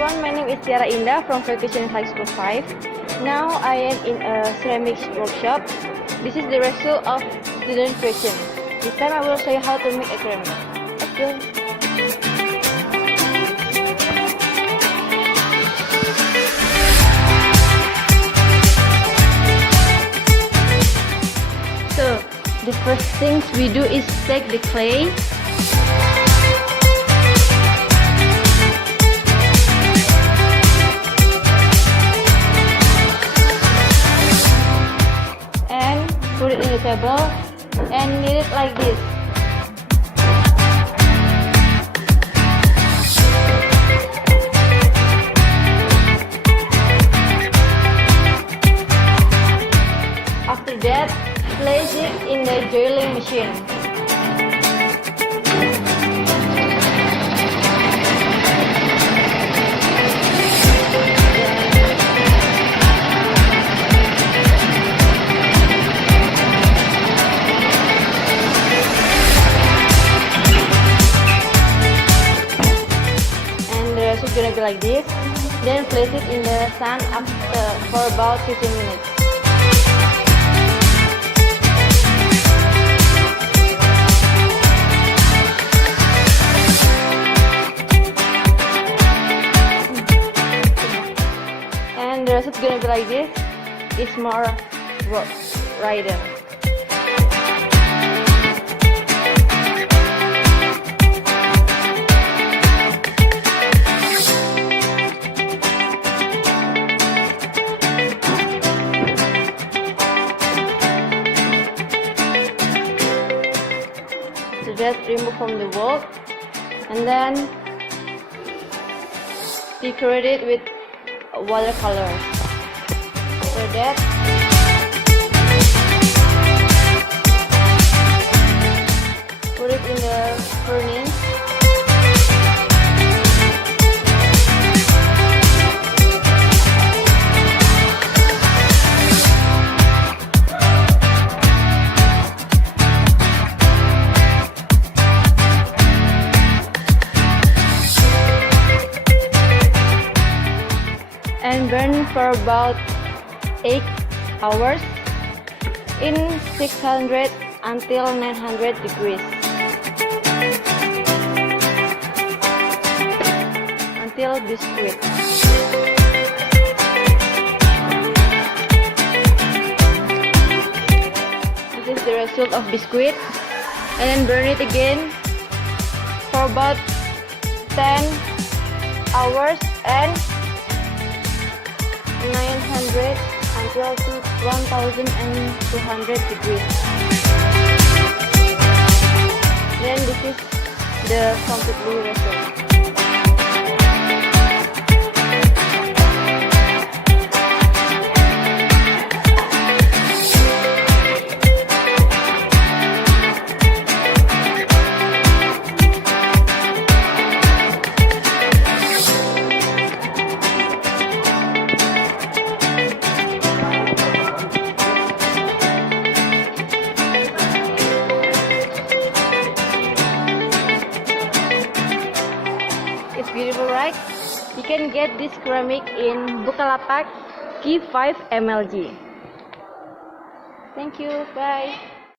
everyone, my name is Tiara Indah from Vocation High School 5. Now I am in a ceramics workshop. This is the result of student creation. This time I will show you how to make a ceramic. Let's go. So the first things we do is take the clay. Put it in the table and knead it like this. After that, place it in the joining machine. It's gonna be like this. Then place it in the sun for about 15 minutes. And the rest is gonna be like this. It's more rider. Just remove from the wall and then decorate it with watercolor. After that, put it in the furnace. And burn for about 8 hours in 600 until 900 degrees until biscuit. This is the result of biscuit, and then burn it again for about 10 hours and 900 until 1200 degrees. Then this is the completely result. It's beautiful, right? You can get this ceramic in Bukalapak G5 MLG. Thank you. Bye.